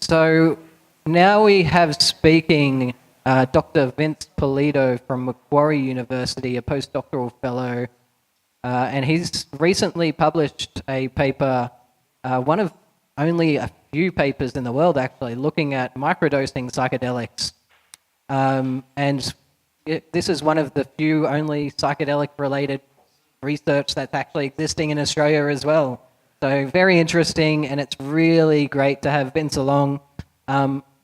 So now we have speaking Dr. Vince Polito from Macquarie University, a postdoctoral fellow, and he's recently published a paper, one of only a few papers in the world actually, looking at microdosing psychedelics. This is one of the few only psychedelic-related research that's actually existing in Australia as well. So very interesting, and it's really great to have Vince along.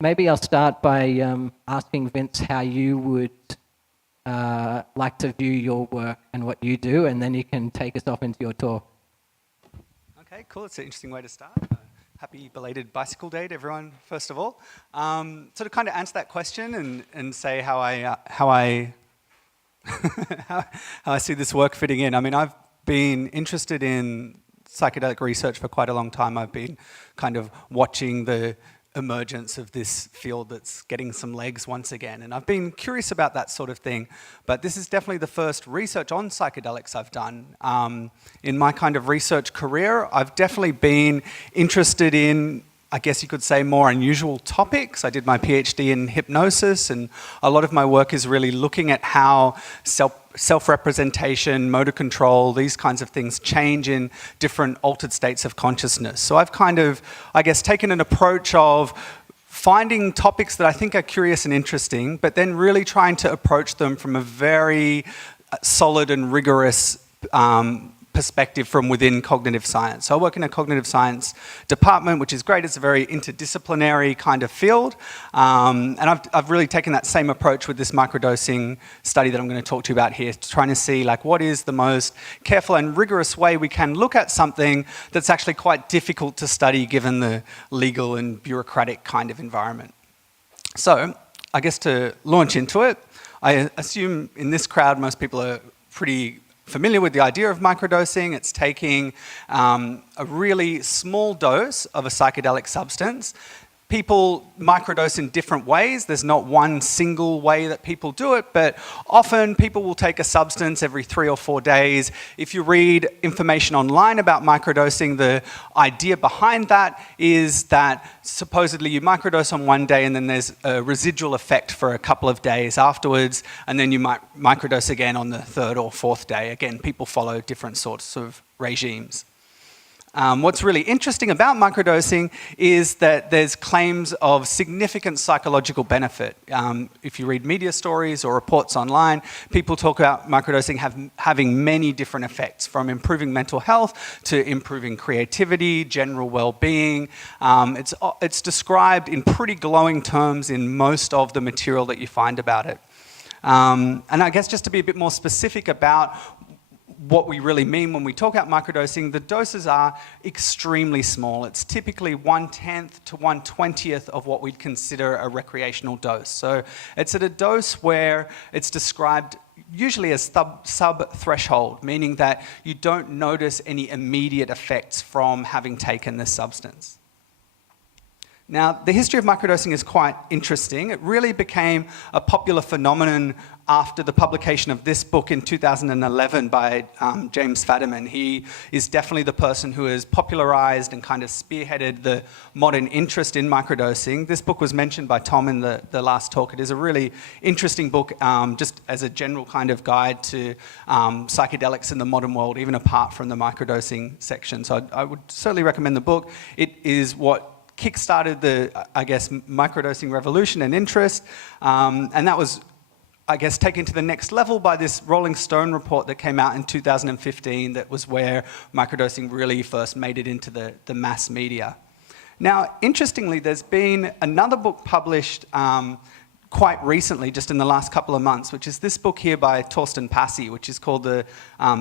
Maybe I'll start by asking Vince how you would like to view your work and what you do, and then you can take us off into your talk. Okay, cool. It's an interesting way to start. Happy belated bicycle day to everyone, first of all. So to kind of answer that question and say how I see this work fitting in. I mean, I've been interested in psychedelic research for quite a long time. I've been kind of watching the emergence of this field that's getting some legs once again. And I've been curious about that sort of thing. But this is definitely the first research on psychedelics I've done. In my kind of research career, I've definitely been interested in, I guess you could say, more unusual topics. I did my PhD in hypnosis, and a lot of my work is really looking at how self-representation, motor control, these kinds of things change in different altered states of consciousness. So I've kind of, I guess, taken an approach of finding topics that I think are curious and interesting, but then really trying to approach them from a very solid and rigorous perspective from within cognitive science. So I work in a cognitive science department, which is great. It's a very interdisciplinary kind of field. And I've really taken that same approach with this microdosing study that I'm going to talk to you about here, trying to see like what is the most careful and rigorous way we can look at something that's actually quite difficult to study given the legal and bureaucratic kind of environment. So I guess to launch into it, I assume in this crowd most people are pretty familiar with the idea of microdosing. It's taking a really small dose of a psychedelic substance. People microdose in different ways. There's not one single way that people do it, but often people will take a substance every 3 or 4 days. If you read information online about microdosing, the idea behind that is that supposedly you microdose on one day and then there's a residual effect for a couple of days afterwards, and then you might microdose again on the 3rd or 4th day. Again, people follow different sorts of regimes. What's really interesting about microdosing is that there's claims of significant psychological benefit. If you read media stories or reports online, people talk about microdosing having many different effects, from improving mental health to improving creativity, general well-being. It's described in pretty glowing terms in most of the material that you find about it. And I guess just to be a bit more specific about what we really mean when we talk about microdosing, the doses are extremely small. It's typically 1/10 to 1/20 of what we'd consider a recreational dose. So it's at a dose where it's described usually as sub-threshold, meaning that you don't notice any immediate effects from having taken this substance. Now, the history of microdosing is quite interesting. It really became a popular phenomenon after the publication of this book in 2011 by James Fadiman. He is definitely the person who has popularized and kind of spearheaded the modern interest in microdosing. This book was mentioned by Tom in the last talk. It is a really interesting book, just as a general kind of guide to psychedelics in the modern world, even apart from the microdosing section. So I would certainly recommend the book. It is what kickstarted the, I guess, microdosing revolution and interest, and that was, I guess, taken to the next level by this Rolling Stone report that came out in 2015 that was where microdosing really first made it into the mass media. Now, interestingly, there's been another book published quite recently, just in the last couple of months, which is this book here by Torsten Passy, which is called The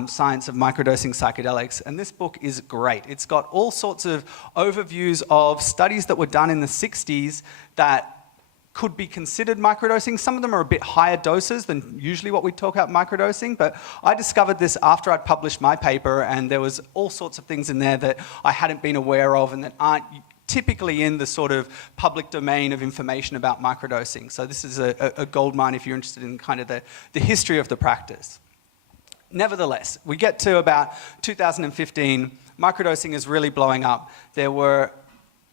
Science of Microdosing Psychedelics. And this book is great. It's got all sorts of overviews of studies that were done in the 60s that could be considered microdosing. Some of them are a bit higher doses than usually what we talk about microdosing, but I discovered this after I'd published my paper, and there was all sorts of things in there that I hadn't been aware of and that aren't typically in the sort of public domain of information about microdosing. So this is a goldmine if you're interested in kind of the history of the practice. Nevertheless, we get to about 2015, microdosing is really blowing up. There were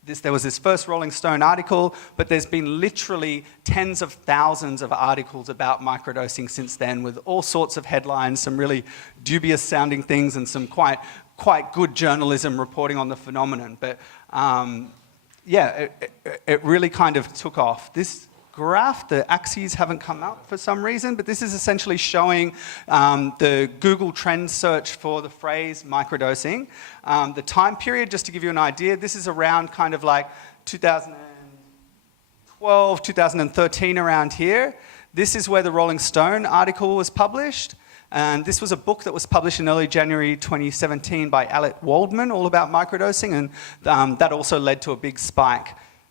there was this first Rolling Stone article, but there's been literally tens of thousands of articles about microdosing since then, with all sorts of headlines, some really dubious sounding things, and some quite good journalism reporting on the phenomenon. But yeah, it really kind of took off. This graph, the axes haven't come up for some reason, but this is essentially showing the Google trend search for the phrase microdosing. The time period, just to give you an idea, this is around kind of like 2012, 2013, around here. This is where the Rolling Stone article was published. And this was a book that was published in early January 2017 by Alec Waldman, all about microdosing, and that also led to a big spike.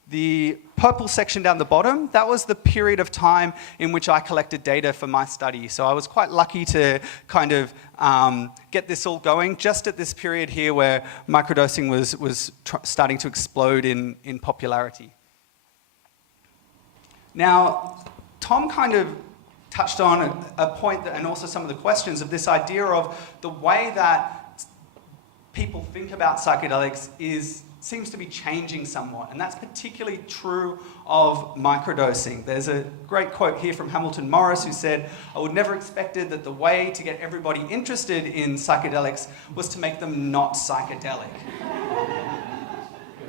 The purple section down the bottom, that was the period of time in which I collected data for my study. So I was quite lucky to kind of get this all going just at this period here where microdosing was starting to explode in popularity. Now, Tom kind of touched on a point that, and also some of the questions of this idea of the way that people think about psychedelics seems to be changing somewhat, and that's particularly true of microdosing. There's a great quote here from Hamilton Morris, who said, "I would never expected that the way to get everybody interested in psychedelics was to make them not psychedelic."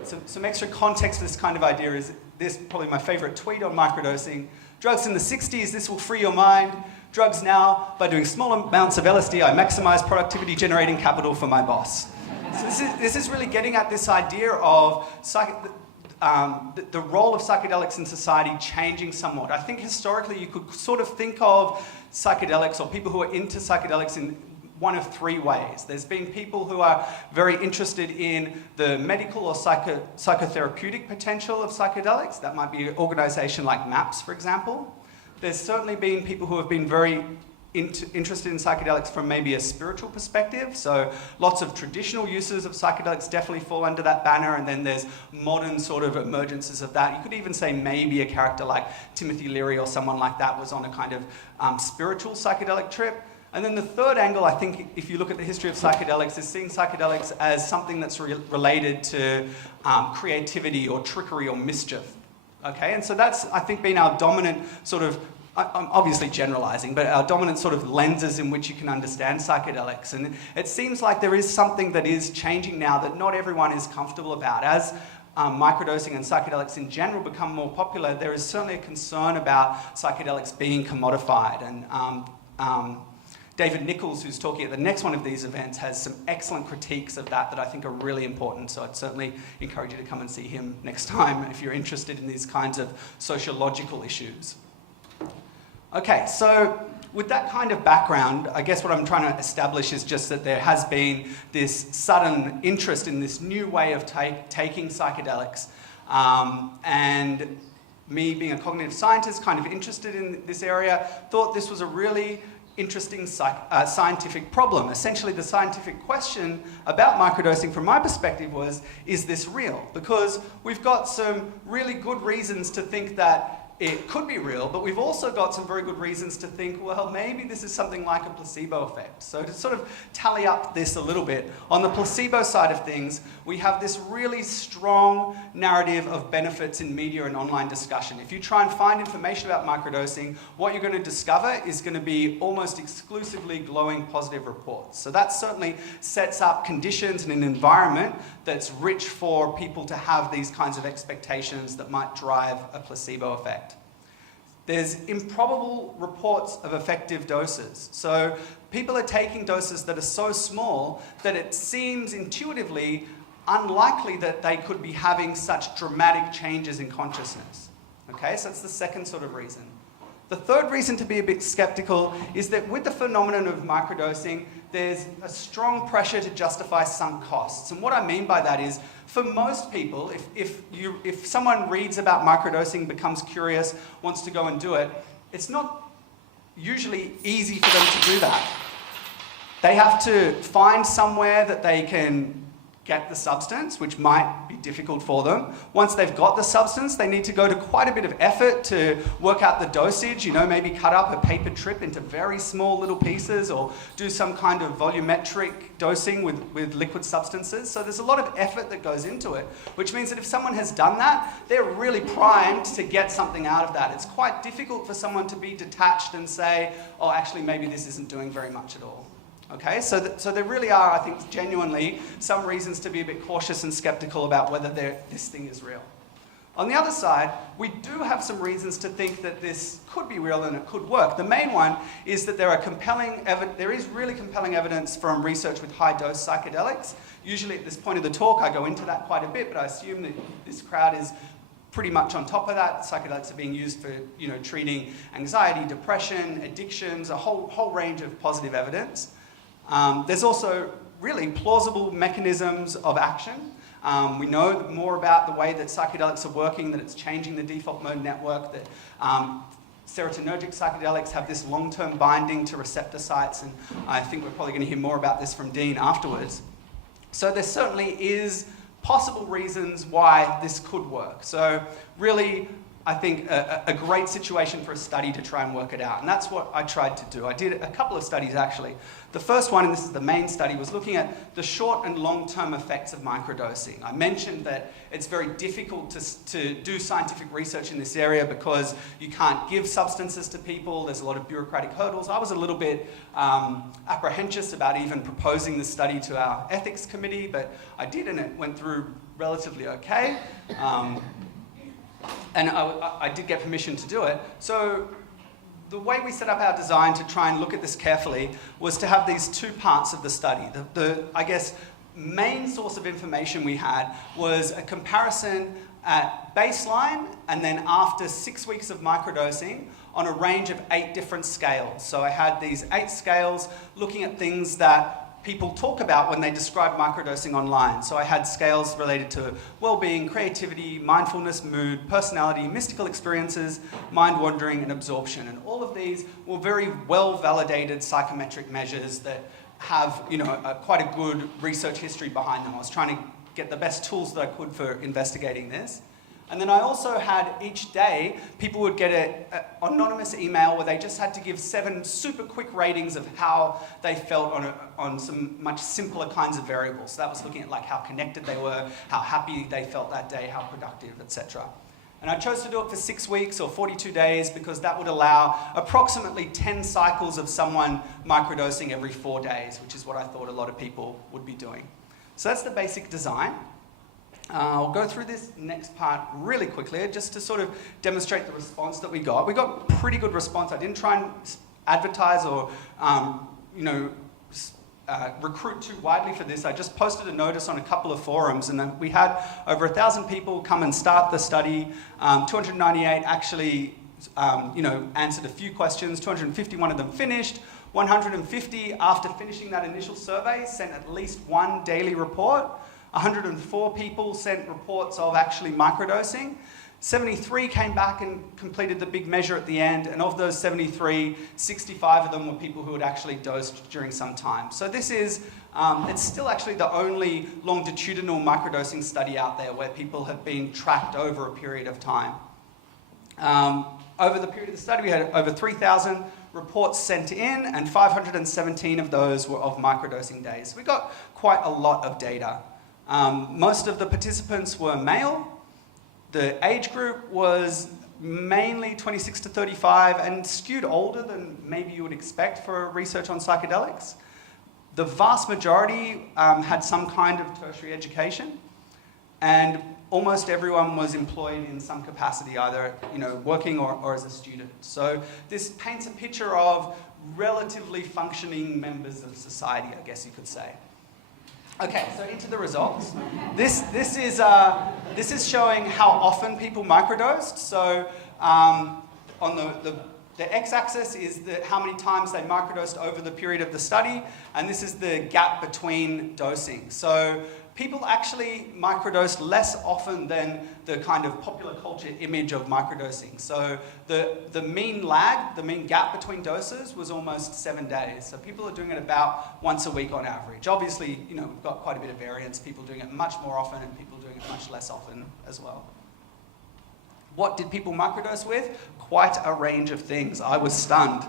So some extra context for this kind of idea is this, probably my favorite tweet on microdosing. Drugs in the 60s, this will free your mind. Drugs now, by doing small amounts of LSD, I maximize productivity generating capital for my boss. So this is really getting at this idea of the role of psychedelics in society changing somewhat. I think historically you could sort of think of psychedelics, or people who are into psychedelics, in one of three ways. There's been people who are very interested in the medical or psychotherapeutic potential of psychedelics. That might be an organization like MAPS, for example. There's certainly been people who have been very interested in psychedelics from maybe a spiritual perspective. So lots of traditional uses of psychedelics definitely fall under that banner, and then there's modern sort of emergences of that. You could even say maybe a character like Timothy Leary or someone like that was on a kind of spiritual psychedelic trip. And then the third angle, I think, if you look at the history of psychedelics, is seeing psychedelics as something that's related to creativity or trickery or mischief. Okay, and so that's, I think, been our dominant sort of, I'm obviously generalizing, but our dominant sort of lenses in which you can understand psychedelics. And it seems like there is something that is changing now that not everyone is comfortable about. As microdosing and psychedelics in general become more popular, there is certainly a concern about psychedelics being commodified. And David Nichols, who's talking at the next one of these events, has some excellent critiques of that I think are really important. So I'd certainly encourage you to come and see him next time if you're interested in these kinds of sociological issues. Okay, so with that kind of background, I guess what I'm trying to establish is just that there has been this sudden interest in this new way of taking psychedelics. And me, being a cognitive scientist, kind of interested in this area, thought this was a really interesting scientific problem. Essentially, the scientific question about microdosing from my perspective was, is this real? Because we've got some really good reasons to think that it could be real, but we've also got some very good reasons to think, well, maybe this is something like a placebo effect. So to sort of tally up this a little bit, on the placebo side of things, we have this really strong narrative of benefits in media and online discussion. If you try and find information about microdosing, what you're going to discover is going to be almost exclusively glowing positive reports. So that certainly sets up conditions and an environment that's rich for people to have these kinds of expectations that might drive a placebo effect. There's improbable reports of effective doses. So people are taking doses that are so small that it seems intuitively unlikely that they could be having such dramatic changes in consciousness. Okay, so that's the second sort of reason. The third reason to be a bit skeptical is that with the phenomenon of microdosing, there's a strong pressure to justify sunk costs. And what I mean by that is, for most people, if someone reads about microdosing, becomes curious, wants to go and do it, it's not usually easy for them to do that. They have to find somewhere that they can get the substance, which might be difficult for them. Once they've got the substance, they need to go to quite a bit of effort to work out the dosage, maybe cut up a paper trip into very small little pieces or do some kind of volumetric dosing with liquid substances. So there's a lot of effort that goes into it, which means that if someone has done that, they're really primed to get something out of that. It's quite difficult for someone to be detached and say, oh, actually, maybe this isn't doing very much at all. Okay, so there really are, I think, genuinely some reasons to be a bit cautious and skeptical about whether this thing is real. On the other side, we do have some reasons to think that this could be real and it could work. The main one is that there is really compelling evidence from research with high-dose psychedelics. Usually at this point of the talk, I go into that quite a bit, but I assume that this crowd is pretty much on top of that. Psychedelics are being used for, treating anxiety, depression, addictions, a whole range of positive evidence. There's also really plausible mechanisms of action. We know more about the way that psychedelics are working, that it's changing the default mode network, that serotonergic psychedelics have this long-term binding to receptor sites, and I think we're probably going to hear more about this from Dean afterwards. So there certainly is possible reasons why this could work. So really, I think a great situation for a study to try and work it out. And that's what I tried to do. I did a couple of studies, actually. The first one, and this is the main study, was looking at the short and long-term effects of microdosing. I mentioned that it's very difficult to do scientific research in this area because you can't give substances to people. There's a lot of bureaucratic hurdles. I was a little bit apprehensive about even proposing this study to our ethics committee, but I did, and it went through relatively okay. And I did get permission to do it. So the way we set up our design to try and look at this carefully was to have these two parts of the study. The I guess, main source of information we had was a comparison at baseline and then after 6 weeks of microdosing on a range of 8 different scales. So I had these 8 scales looking at things that people talk about when they describe microdosing online. So I had scales related to well-being, creativity, mindfulness, mood, personality, mystical experiences, mind wandering, and absorption. And all of these were very well-validated psychometric measures that have, quite a good research history behind them. I was trying to get the best tools that I could for investigating this. And then I also had each day, people would get an anonymous email where they just had to give 7 super quick ratings of how they felt on some much simpler kinds of variables. So that was looking at like how connected they were, how happy they felt that day, how productive, etc. And I chose to do it for 6 weeks or 42 days because that would allow approximately 10 cycles of someone microdosing every 4 days, which is what I thought a lot of people would be doing. So that's the basic design. I'll go through this next part really quickly just to sort of demonstrate the response that we got. We got pretty good response. I didn't try and advertise or, recruit too widely for this. I just posted a notice on a couple of forums, and then we had over 1,000 people come and start the study. 298 actually, answered a few questions. 251 of them finished. 150, after finishing that initial survey, sent at least one daily report. 104 people sent reports of actually microdosing. 73 came back and completed the big measure at the end, and of those 73, 65 of them were people who had actually dosed during some time. So this is, it's still actually the only longitudinal microdosing study out there where people have been tracked over a period of time. Over the period of the study, we had over 3,000 reports sent in, and 517 of those were of microdosing days. So we got quite a lot of data. Most of the participants were male. The age group was mainly 26 to 35 and skewed older than maybe you would expect for research on psychedelics. The vast majority had some kind of tertiary education, and almost everyone was employed in some capacity, either working or as a student. So this paints a picture of relatively functioning members of society, I guess you could say. Okay, so into the results. This is showing how often people microdosed. So on the x-axis is how many times they microdosed over the period of the study, and this is the gap between dosing. So people actually microdosed less often than the kind of popular culture image of microdosing. So the mean lag, the mean gap between doses was almost 7 days. So people are doing it about once a week on average. Obviously, you know, we've got quite a bit of variance, people doing it much more often and people doing it much less often as well. What did people microdose with? Quite a range of things. I was stunned.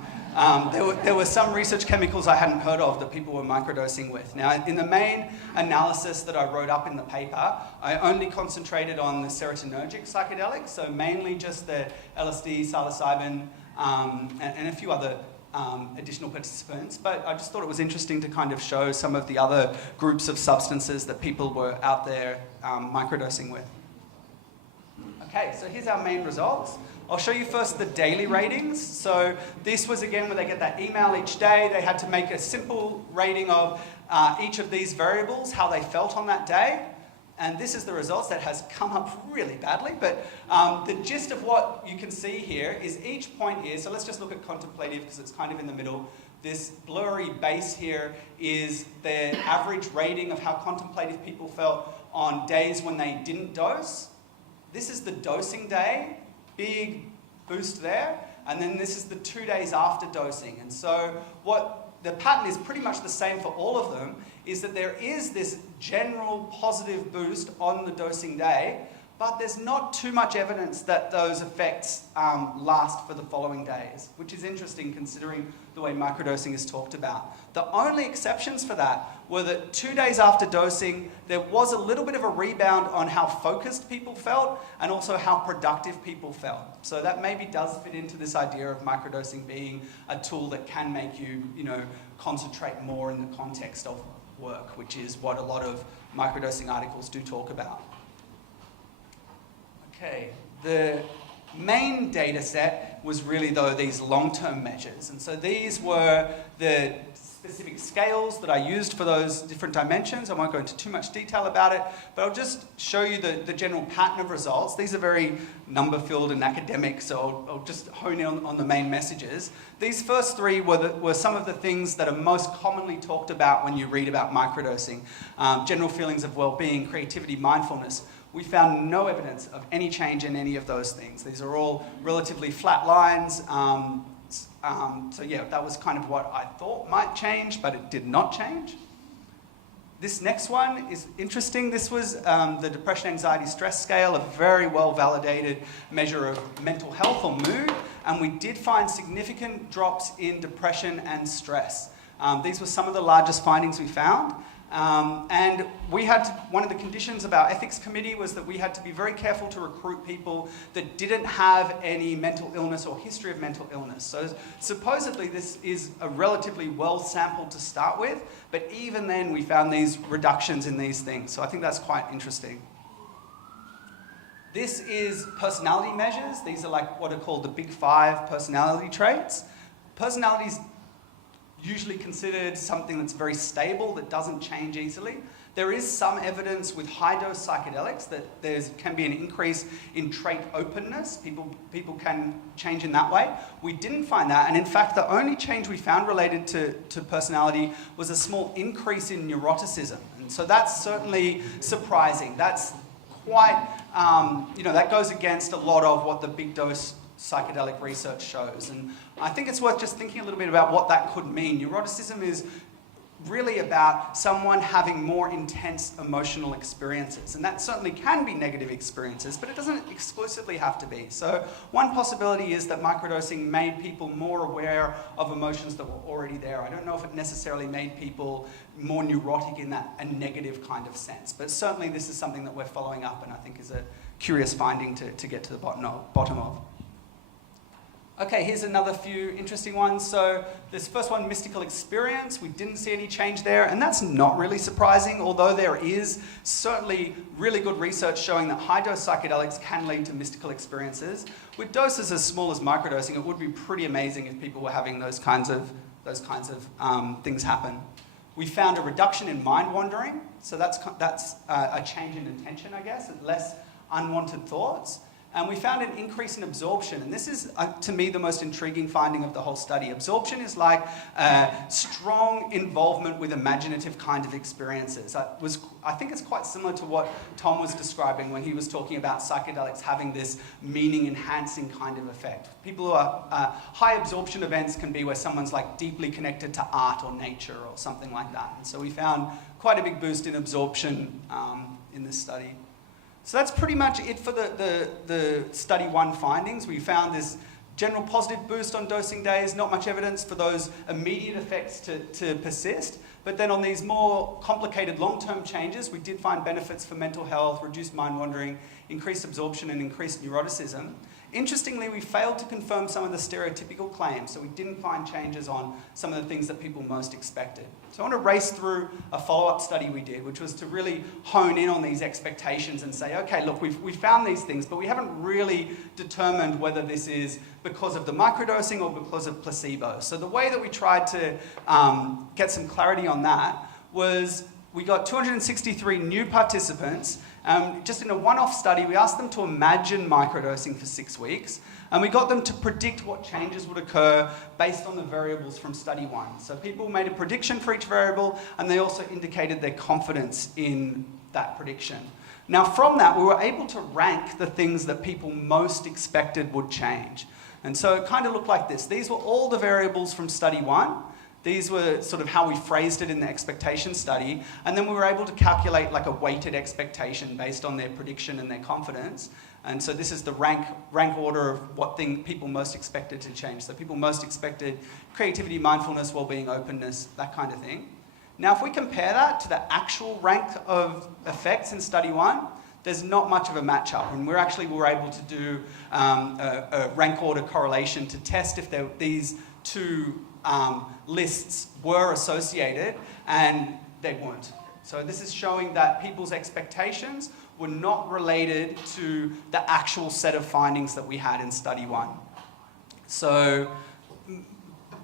There were some research chemicals I hadn't heard of that people were microdosing with. Now, in the main analysis that I wrote up in the paper, I only concentrated on the serotonergic psychedelics, so mainly just the LSD, psilocybin, and a few other additional participants. But I just thought it was interesting to kind of show some of the other groups of substances that people were out there microdosing with. Okay, so here's our main results. I'll show you first the daily ratings. So this was again where they get that email each day. They had to make a simple rating of each of these variables, how they felt on that day. And this is the results. That has come up really badly. But the gist of what you can see here is each point here. So let's just look at contemplative because it's kind of in the middle. This blurry base here is the average rating of how contemplative people felt on days when they didn't dose. This is the dosing day, big boost there, and then this is the 2 days after dosing. And so what the pattern is pretty much the same for all of them, is that there is this general positive boost on the dosing day, but there's not too much evidence that those effects last for the following days, which is interesting considering the way microdosing is talked about. The only exceptions for that were that 2 days after dosing, there was a little bit of a rebound on how focused people felt and also how productive people felt. So that maybe does fit into this idea of microdosing being a tool that can make you, you know, concentrate more in the context of work, which is what a lot of microdosing articles do talk about. Okay, the main data set was really, though, these long-term measures. And so these were the specific scales that I used for those different dimensions. I won't go into too much detail about it, but I'll just show you the general pattern of results. These are very number-filled and academic, so I'll just hone in on the main messages. These first three were some of the things that are most commonly talked about when you read about microdosing. General feelings of well-being, creativity, mindfulness. We found no evidence of any change in any of those things. These are all relatively flat lines. So yeah, that was kind of what I thought might change, but it did not change. This next one is interesting. This was the depression, anxiety, stress scale, a very well-validated measure of mental health or mood, and we did find significant drops in depression and stress. These were some of the largest findings we found. And we had to, one of the conditions of our ethics committee was that we had to be very careful to recruit people that didn't have any mental illness or history of mental illness. So supposedly this is a relatively well sampled to start with, but even then we found these reductions in these things. So I think that's quite interesting. This is personality measures. These are like what are called the big 5 personality traits. Personalities usually considered something that's very stable, that doesn't change easily. There is some evidence with high-dose psychedelics that there can be an increase in trait openness. People can change in that way. We didn't find that, and in fact, the only change we found related to personality was a small increase in neuroticism. And so that's certainly surprising. That's quite, that goes against a lot of what the big dose psychedelic research shows. And I think it's worth just thinking a little bit about what that could mean. Neuroticism is really about someone having more intense emotional experiences. And that certainly can be negative experiences, but it doesn't exclusively have to be. So one possibility is that microdosing made people more aware of emotions that were already there. I don't know if it necessarily made people more neurotic in that a negative kind of sense, but certainly this is something that we're following up and I think is a curious finding to get to the bottom of. Okay, here's another few interesting ones. So this first one, mystical experience, we didn't see any change there, and that's not really surprising, although there is certainly really good research showing that high-dose psychedelics can lead to mystical experiences. With doses as small as microdosing, it would be pretty amazing if people were having those kinds of things happen. We found a reduction in mind wandering, so that's a change in attention, I guess, and less unwanted thoughts. And we found an increase in absorption. And this is, to me, the most intriguing finding of the whole study. Absorption is like strong involvement with imaginative kind of experiences. I think it's quite similar to what Tom was describing when he was talking about psychedelics having this meaning-enhancing kind of effect. People who are high absorption events can be where someone's like deeply connected to art or nature or something like that. And so we found quite a big boost in absorption in this study. So that's pretty much it for the study 1 findings. We found this general positive boost on dosing days, not much evidence for those immediate effects to persist. But then on these more complicated long-term changes, we did find benefits for mental health, reduced mind wandering, increased absorption, and increased neuroticism. Interestingly, we failed to confirm some of the stereotypical claims, so we didn't find changes on some of the things that people most expected. So I want to race through a follow-up study we did, which was to really hone in on these expectations and say, okay, look, we found these things, but we haven't really determined whether this is because of the microdosing or because of placebo. So the way that we tried to get some clarity on that was we got 263 new participants. Just in a one-off study, we asked them to imagine microdosing for 6 weeks, and we got them to predict what changes would occur based on the variables from study 1. So people made a prediction for each variable, and they also indicated their confidence in that prediction. Now, from that, we were able to rank the things that people most expected would change. And so it kind of looked like this. These were all the variables from study 1. These were sort of how we phrased it in the expectation study. And then we were able to calculate like a weighted expectation based on their prediction and their confidence. And so this is the rank order of what people most expected to change. So people most expected creativity, mindfulness, well-being, openness, that kind of thing. Now, if we compare that to the actual rank of effects in study 1, there's not much of a match-up. And we were able to do a rank order correlation to test if these two lists were associated, and they weren't. So this is showing that people's expectations were not related to the actual set of findings that we had in study 1. So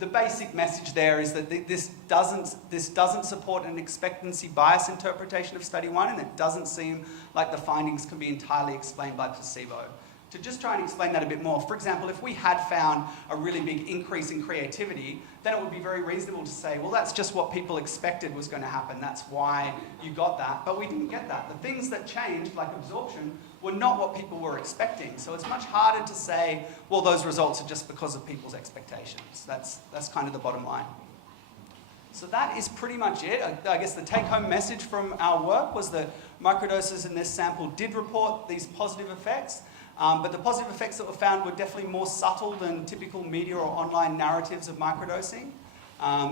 the basic message there is that this doesn't support an expectancy bias interpretation of study 1, and it doesn't seem like the findings can be entirely explained by placebo. To just try and explain that a bit more, for example, if we had found a really big increase in creativity, then it would be very reasonable to say, well, that's just what people expected was going to happen. That's why you got that. But we didn't get that. The things that changed, like absorption, were not what people were expecting. So it's much harder to say, well, those results are just because of people's expectations. That's kind of the bottom line. So that is pretty much it. I guess the take-home message from our work was that microdoses in this sample did report these positive effects. But the positive effects that were found were definitely more subtle than typical media or online narratives of microdosing.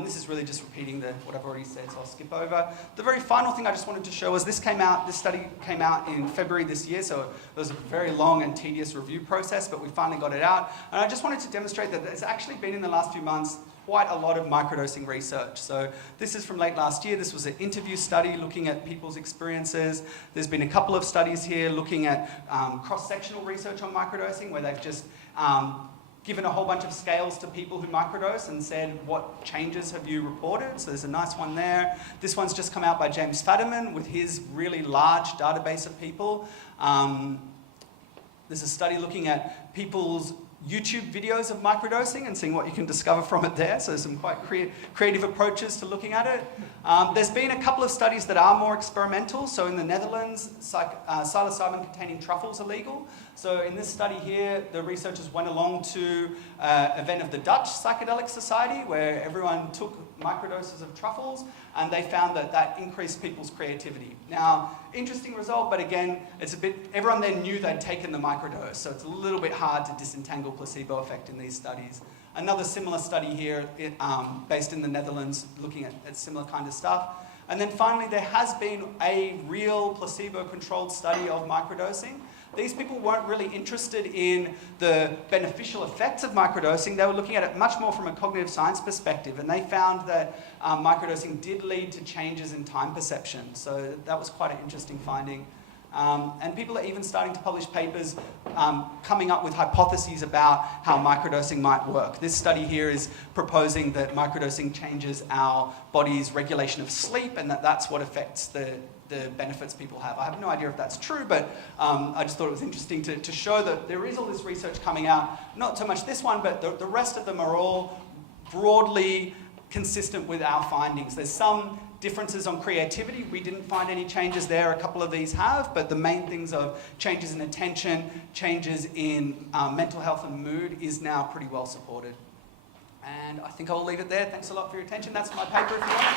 This is really just repeating what I've already said, so I'll skip over. The very final thing I just wanted to show was this study came out in February this year, so it was a very long and tedious review process, but we finally got it out. And I just wanted to demonstrate that it's actually been in the last few months quite a lot of microdosing research. So this is from late last year. This was an interview study looking at people's experiences. There's been a couple of studies here looking at cross-sectional research on microdosing, where they've just given a whole bunch of scales to people who microdose and said, what changes have you reported? So there's a nice one there. This one's just come out by James Fadiman with his really large database of people. There's a study looking at people's YouTube videos of microdosing and seeing what you can discover from it there. So some quite creative approaches to looking at it. There's been a couple of studies that are more experimental. So in the Netherlands, psilocybin-containing truffles are legal. So in this study here, the researchers went along to an event of the Dutch Psychedelic Society where everyone took microdoses of truffles, and they found that increased people's creativity. Now, interesting result, but again, everyone then knew they'd taken the microdose, so it's a little bit hard to disentangle placebo effect in these studies. Another similar study here, based in the Netherlands, looking at similar kind of stuff. And then finally, there has been a real placebo-controlled study of microdosing. These people weren't really interested in the beneficial effects of microdosing. They were looking at it much more from a cognitive science perspective, and they found that microdosing did lead to changes in time perception. So that was quite an interesting finding. And people are even starting to publish papers coming up with hypotheses about how microdosing might work. This study here is proposing that microdosing changes our body's regulation of sleep, and that's what affects the benefits people have. I have no idea if that's true, but I just thought it was interesting to show that there is all this research coming out, not so much this one, but the rest of them are all broadly consistent with our findings. There's some differences on creativity. We didn't find any changes there. A couple of these have, but the main things of changes in attention, changes in mental health and mood is now pretty well supported. And I think I'll leave it there. Thanks a lot for your attention. That's my paper if you want.